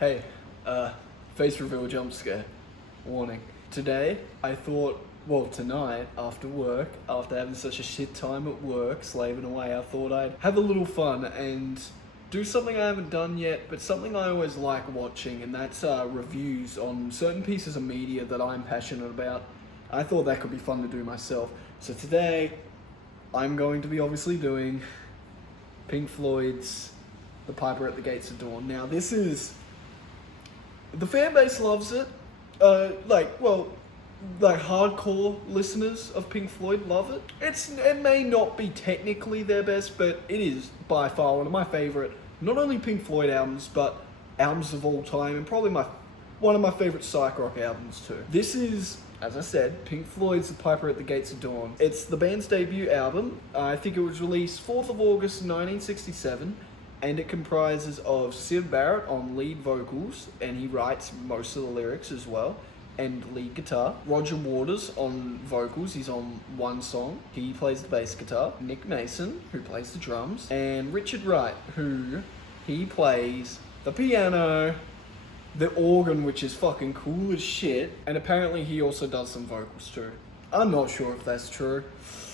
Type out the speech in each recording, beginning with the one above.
Hey, face reveal jump scare. Warning. Today, I thought, tonight, after work, after having such a shit time at work, slaving away, I thought I'd have a little fun and do something I haven't done yet, but something I always like watching, and that's reviews on certain pieces of media that I'm passionate about. I thought that could be fun to do myself. So today, I'm going to be obviously doing Pink Floyd's The Piper at the Gates of Dawn. Now, this is... the fan base loves it. Hardcore listeners of Pink Floyd love it. It may not be technically their best, but it is by far one of my favorite, not only Pink Floyd albums, but albums of all time, and probably one of my favorite psych rock albums too. This is, as I said, Pink Floyd's The Piper at the Gates of Dawn. It's the band's debut album. I think it was released 4th of August 1967. And it comprises of Syd Barrett on lead vocals, and he writes most of the lyrics as well, and lead guitar. Roger Waters on vocals, he's on one song. He plays the bass guitar. Nick Mason, who plays the drums. And Richard Wright, he plays the piano, the organ, which is fucking cool as shit. And apparently he also does some vocals too. I'm not sure if that's true.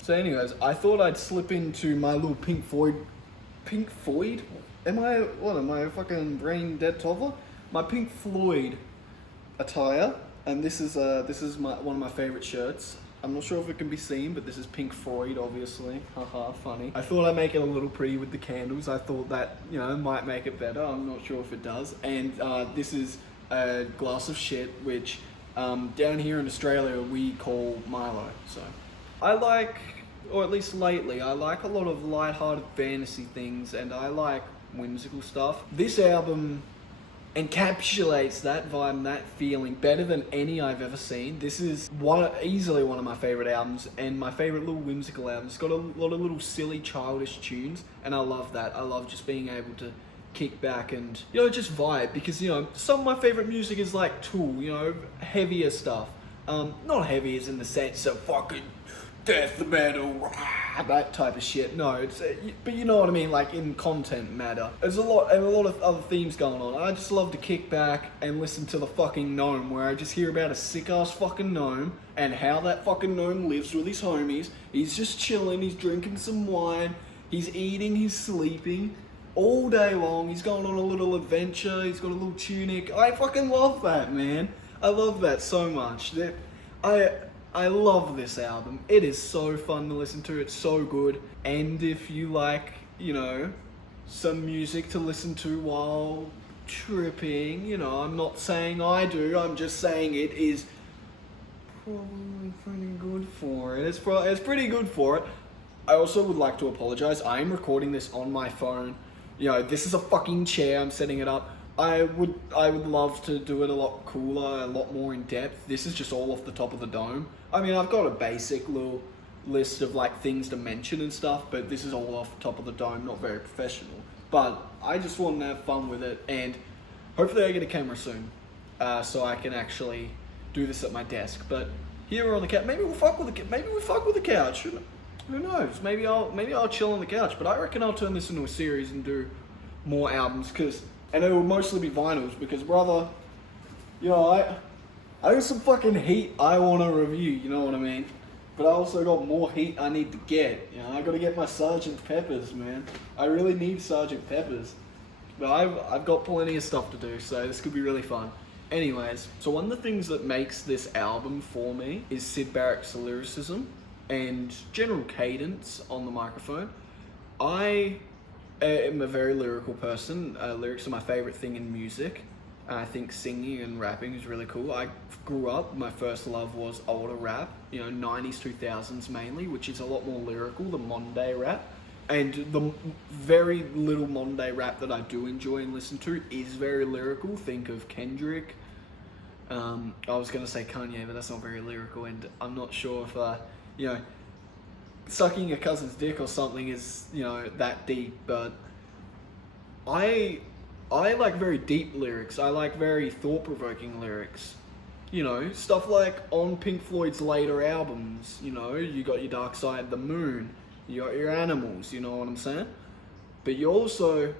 So anyways, I thought I'd slip into my little Pink Floyd? Am I a fucking brain dead toddler? My Pink Floyd attire, and this is one of my favorite shirts. I'm not sure if it can be seen, but this is Pink Floyd, obviously. Haha, funny. I thought I'd make it a little pretty with the candles. I thought that, might make it better. I'm not sure if it does. And this is a glass of shit, which down here in Australia we call Milo. So I like, or at least lately, I like a lot of light-hearted fantasy things, and I like whimsical stuff. This album encapsulates that vibe and that feeling better than any I've ever seen. This is easily one of my favorite albums, and my favorite little whimsical albums. It's got a lot of little silly, childish tunes, and I love that. I love just being able to kick back and, just vibe, because, some of my favorite music is like Tool, heavier stuff. Not heavy as in the sense of fucking death metal, that type of shit. No, but you know what I mean, like in content matter. There's a lot of other themes going on. I just love to kick back and listen to the fucking gnome, where I just hear about a sick ass fucking gnome and how that fucking gnome lives with his homies. He's just chilling, he's drinking some wine, he's eating, he's sleeping all day long. He's going on a little adventure, he's got a little tunic. I fucking love that, man. I love that so much. I love this album. It is so fun to listen to. It's so good. And if you like, some music to listen to while tripping, I'm not saying I do. I'm just saying it is probably pretty good for it. It's pretty good for it. I also would like to apologize. I am recording this on my phone. This is a fucking chair. I'm setting it up. I would love to do it a lot cooler, a lot more in depth. This is just all off the top of the dome. I mean, I've got a basic little list of things to mention and stuff, but this is all off the top of the dome, not very professional. But I just want to have fun with it, and hopefully I get a camera soon, so I can actually do this at my desk. But here we're on the couch. Maybe we'll fuck with the couch. Who knows? Maybe I'll chill on the couch. But I reckon I'll turn this into a series and do more albums, and it will mostly be vinyls, because, brother, I got some fucking heat I want to review, you know what I mean? But I also got more heat I need to get. I got to get my Sergeant Peppers, man. I really need Sergeant Peppers. But I've got plenty of stuff to do, so this could be really fun. Anyways, so one of the things that makes this album for me is Syd Barrett's lyricism and general cadence on the microphone. I am a very lyrical person. Lyrics are my favorite thing in music. I think singing and rapping is really cool. I grew up, my first love was older rap, 90s, 2000s mainly, which is a lot more lyrical than modern day rap. And the very little modern day rap that I do enjoy and listen to is very lyrical. Think of Kendrick. I was going to say Kanye, but that's not very lyrical, and I'm not sure if, sucking your cousin's dick or something is, that deep, but I like very deep lyrics. I like very thought-provoking lyrics. Stuff like on Pink Floyd's later albums, you got your Dark Side of the Moon, you got your Animals, you know what I'm saying? But you also,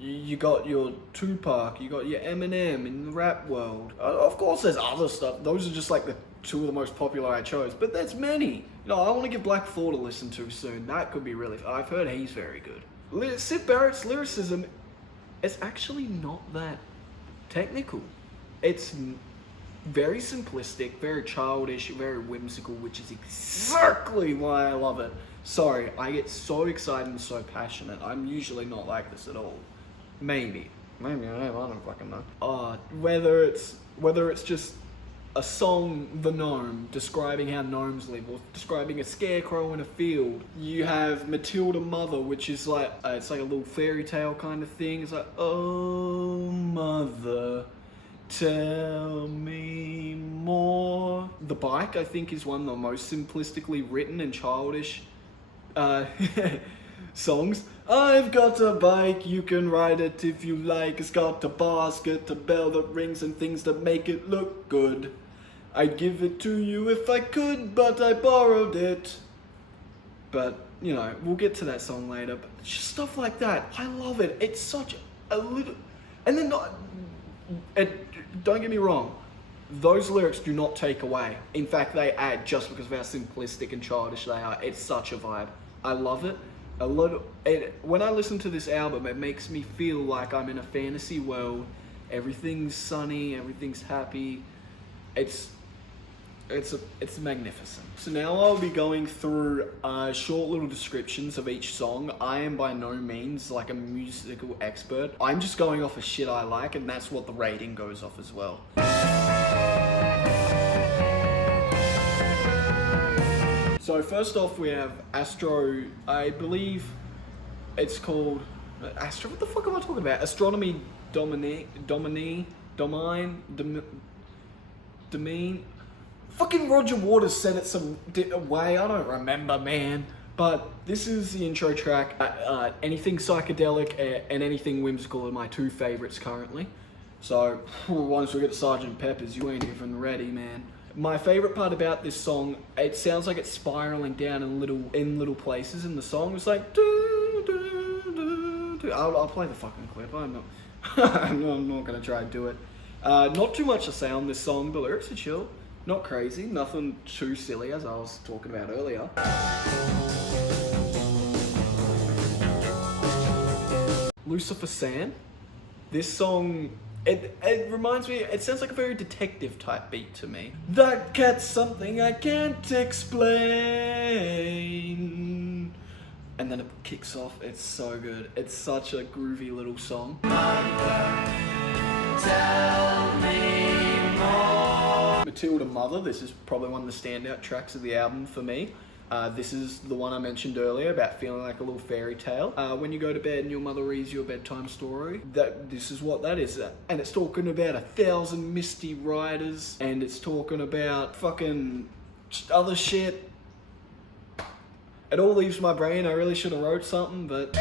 You got your Tupac, you got your Eminem in the rap world. Of course, there's other stuff. Those are just like the two of the most popular I chose, but there's many. You know, I want to give Black Thought a listen to soon. That could be really fun. I've heard he's very good. Syd Barrett's lyricism, it's actually not that technical. It's very simplistic, very childish, very whimsical, which is exactly why I love it. Sorry, I get so excited and so passionate. I'm usually not like this at all. Maybe I don't fucking know. Whether it's just a song, The Gnome, describing how gnomes live, or describing a scarecrow in a field. You have Matilda Mother, which is like, it's like a little fairy tale kind of thing. It's like, oh mother, tell me more. The Bike, I think, is one of the most simplistically written and childish songs. I've got a bike, you can ride it if you like. It's got a basket, a bell that rings, and things that make it look good. I'd give it to you if I could, but I borrowed it. But, you know, we'll get to that song later. But just stuff like that. I love it. It's such a little... And then, don't get me wrong, those lyrics do not take away. In fact, they add, just because of how simplistic and childish they are. It's such a vibe. I love it. When I listen to this album, it makes me feel like I'm in a fantasy world. Everything's sunny, everything's happy. It's magnificent. So now I'll be going through short little descriptions of each song. I am by no means like a musical expert. I'm just going off of shit I like, and that's what the rating goes off as well. So first off, we have Astro. I believe it's called Astro. What the fuck am I talking about? Astronomy Domine. Fucking Roger Waters said it some way. I don't remember, man. But this is the intro track. Anything psychedelic and anything whimsical are my two favorites currently. So once we get to Sgt. Pepper's, you ain't even ready, man. My favorite part about this song, it sounds like it's spiraling down in little places in the song. It's like do, do, do, do. I'll play the fucking clip. I'm not gonna try and do it. Not too much to say on this song. The lyrics are chill, not crazy, nothing too silly, as I was talking about earlier. Lucifer Sand. This song, it reminds me, it sounds like a very detective type beat to me. That cat's something I can't explain. And then it kicks off. It's so good. It's such a groovy little song. Tell me more. Matilda Mother, this is probably one of the standout tracks of the album for me. This is the one I mentioned earlier about feeling like a little fairy tale. When you go to bed and your mother reads you a bedtime story, this is what that is. And it's talking about 1,000 misty riders, and it's talking about fucking other shit. It all leaves my brain. I really should have wrote something, but...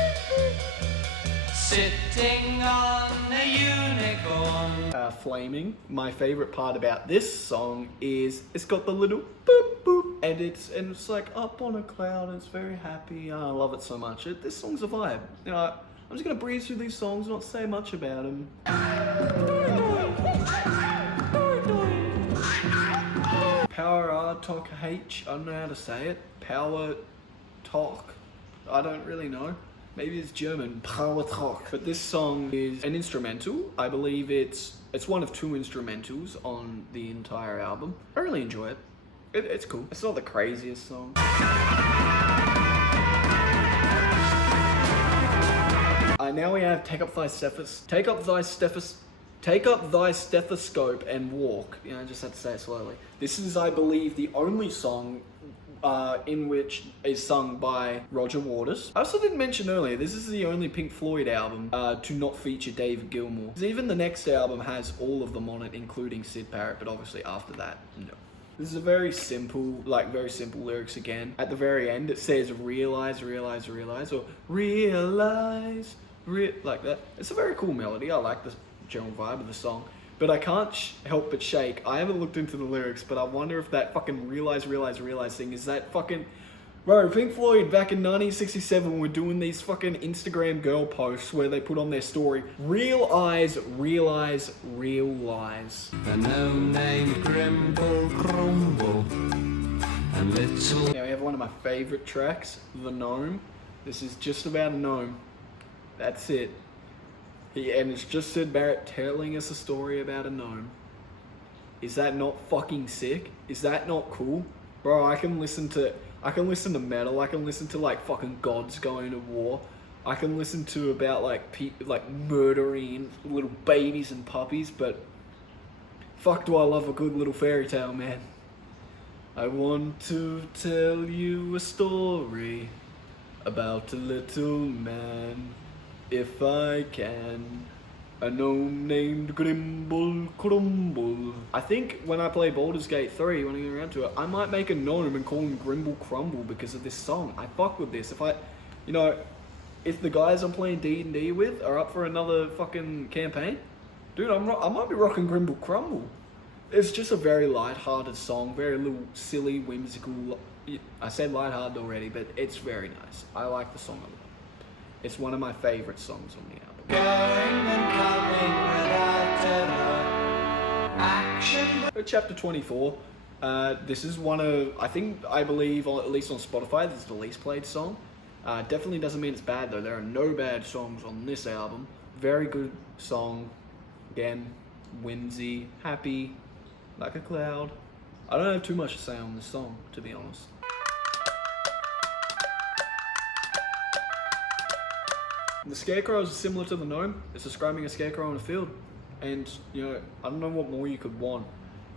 Sitting on a unicorn. Flaming. My favorite part about this song is it's got the little boop boop, and it's like up on a cloud, and it's very happy. I love it so much. This song's a vibe. You know, I'm just gonna breeze through these songs, not say much about them. Power R Talk H. I don't know how to say it. Power Talk. I don't really know. Maybe it's German, Power Talk. But this song is an instrumental. I believe it's one of 2 instrumentals on the entire album. I really enjoy it. It's cool. It's not the craziest song. Now we have Take Up Thy Stethoscope and Walk. You know, I just have to say it slowly. This is, I believe, the only song in which is sung by Roger Waters. I also didn't mention earlier, this is the only Pink Floyd album to not feature David Gilmour. Even the next album has all of them on it, including Syd Barrett, but obviously after that, no. This is a very simple lyrics again. At the very end, it says realize, realize, realize, or realize, like that. It's a very cool melody. I like the general vibe of the song. But I can't help but shake. I haven't looked into the lyrics, but I wonder if that fucking realize, realize, realize thing is that fucking Bro, Pink Floyd back in 1967 were doing these fucking Instagram girl posts where they put on their story, real eyes, realize, real lies. A gnome named Grimble Crumble. And little... Now we have one of my favorite tracks, The Gnome. This is just about a gnome. That's it. And it's just Sid Barrett telling us a story about a gnome. Is that not fucking sick? Is that not cool? Bro, I can listen to metal, I can listen to like fucking gods going to war. I can listen to about like murdering little babies and puppies, but fuck do I love a good little fairy tale, man. I want to tell you a story about a little man, if I can. A gnome named Grimble Crumble. I think when I play Baldur's Gate 3, when I get around to it, I might make a gnome and call him Grimble Crumble because of this song. I fuck with this. If the guys I'm playing D&D with are up for another fucking campaign, dude, I might be rocking Grimble Crumble. It's just a very light-hearted song, very little silly, whimsical. I said light-hearted already, but it's very nice. I like the song a lot. It's one of my favorite songs on the album. Going and coming without action. Chapter 24. This is one of, I believe, at least on Spotify, this is the least played song. Definitely doesn't mean it's bad though. There are no bad songs on this album. Very good song. Again, whimsy, happy, like a cloud. I don't have too much to say on this song, to be honest. The scarecrow is similar to the gnome. It's describing a scarecrow in a field. And, I don't know what more you could want.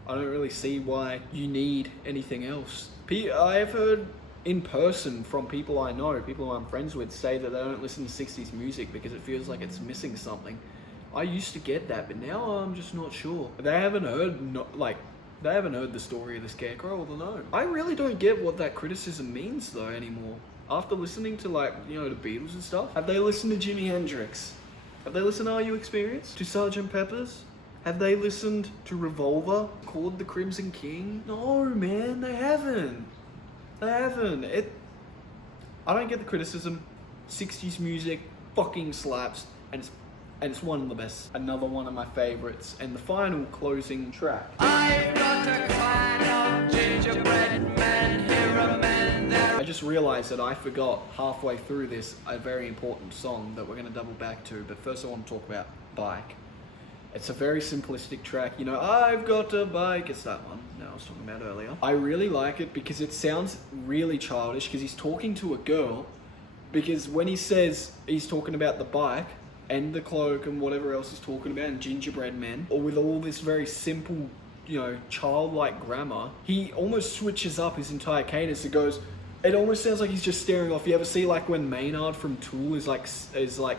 I don't really see why you need anything else. I've heard in person from people I know, people who I'm friends with, say that they don't listen to 60s music because it feels like it's missing something. I used to get that, but now I'm just not sure. They haven't heard the story of the scarecrow or the gnome. I really don't get what that criticism means though anymore. After listening to the Beatles and stuff, have they listened to Jimi Hendrix? Have they listened to Are You Experienced? To Sgt. Pepper's? Have they listened to Revolver? Called the Crimson King? No, man, they haven't. They haven't. I don't get the criticism. 60s music fucking slaps, and it's one of the best. Another one of my favorites, and the final closing track. I've got a kind of gingerbread man, here a man, there. I just realized that I forgot halfway through this a very important song that we're going to double back to, but first I want to talk about Bike. It's a very simplistic track, I've got a bike, it's that one that I was talking about earlier. I really like it because it sounds really childish because he's talking to a girl, because when he says he's talking about the bike and the cloak and whatever else he's talking about and gingerbread men, or with all this very simple, childlike grammar, he almost switches up his entire cadence. It almost sounds like he's just staring off. You ever see when Maynard from Tool is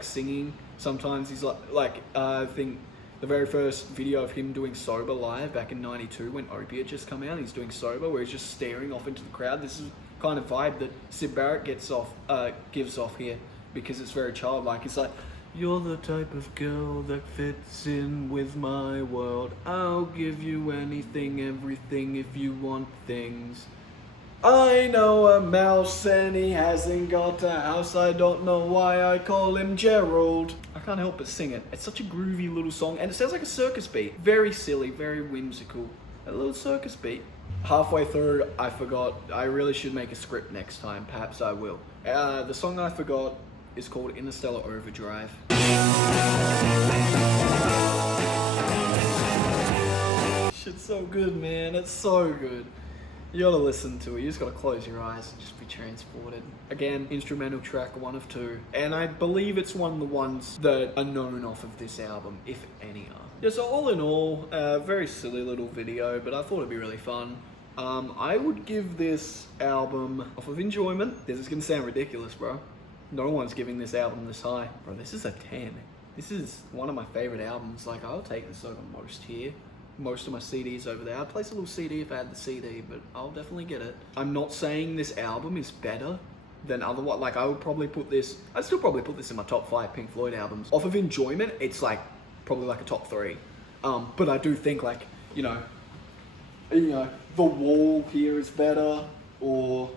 singing? Sometimes he's I think the very first video of him doing Sober live back in '92 when Opie had just come out, he's doing Sober, where he's just staring off into the crowd. This is the kind of vibe that Sid Barrett gives off here, because it's very childlike. It's like, you're the type of girl that fits in with my world. I'll give you anything, everything if you want things. I know a mouse and he hasn't got a house. I don't know why I call him Gerald. I can't help but sing it. It's such a groovy little song, and it sounds like a circus beat. Very silly, very whimsical. A little circus beat. Halfway through, I forgot. I really should make a script next time. Perhaps I will. The song I forgot is called Interstellar Overdrive. Shit's so good, man. It's so good. You gotta listen to it. You just gotta close your eyes and just be transported. Again, instrumental track 1 of 2. And I believe it's one of the ones that are known off of this album, if any are. Yeah, so all in all, very silly little video, but I thought it'd be really fun. I would give this album, off of enjoyment, this is gonna sound ridiculous, bro. No one's giving this album this high. Bro, this is a 10. This is one of my favorite albums. I'll take this over most here. Most of my CDs over there. I'd place a little CD if I had the CD, but I'll definitely get it. I'm not saying this album is better than other ones. I'd still probably put this in my top 5 Pink Floyd albums. Off of enjoyment, it's probably a top 3. But I do think The Wall here is better, or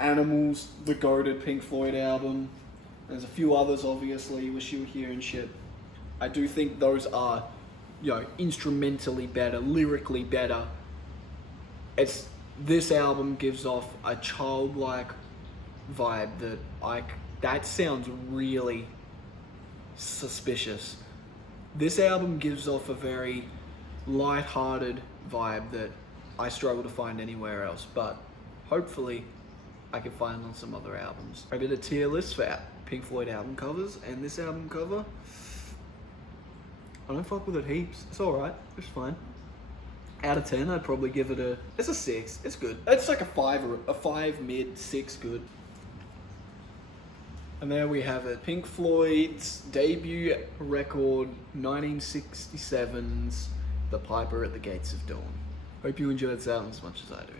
Animals, the goated Pink Floyd album. There's a few others, obviously, Wish You Were Here and shit. I do think those are, instrumentally better, lyrically better. This album gives off a childlike vibe that sounds really suspicious. This album gives off a very light-hearted vibe that I struggle to find anywhere else, but hopefully I can find on some other albums. I did a tier list for Pink Floyd album covers, and this album cover, I don't fuck with it heaps. It's alright, it's fine. Out of 10, I'd probably give it it's a 6, it's good. It's like a 5 mid, 6 good. And there we have it, Pink Floyd's debut record, 1967's The Piper at the Gates of Dawn. Hope you enjoyed this album as much as I do.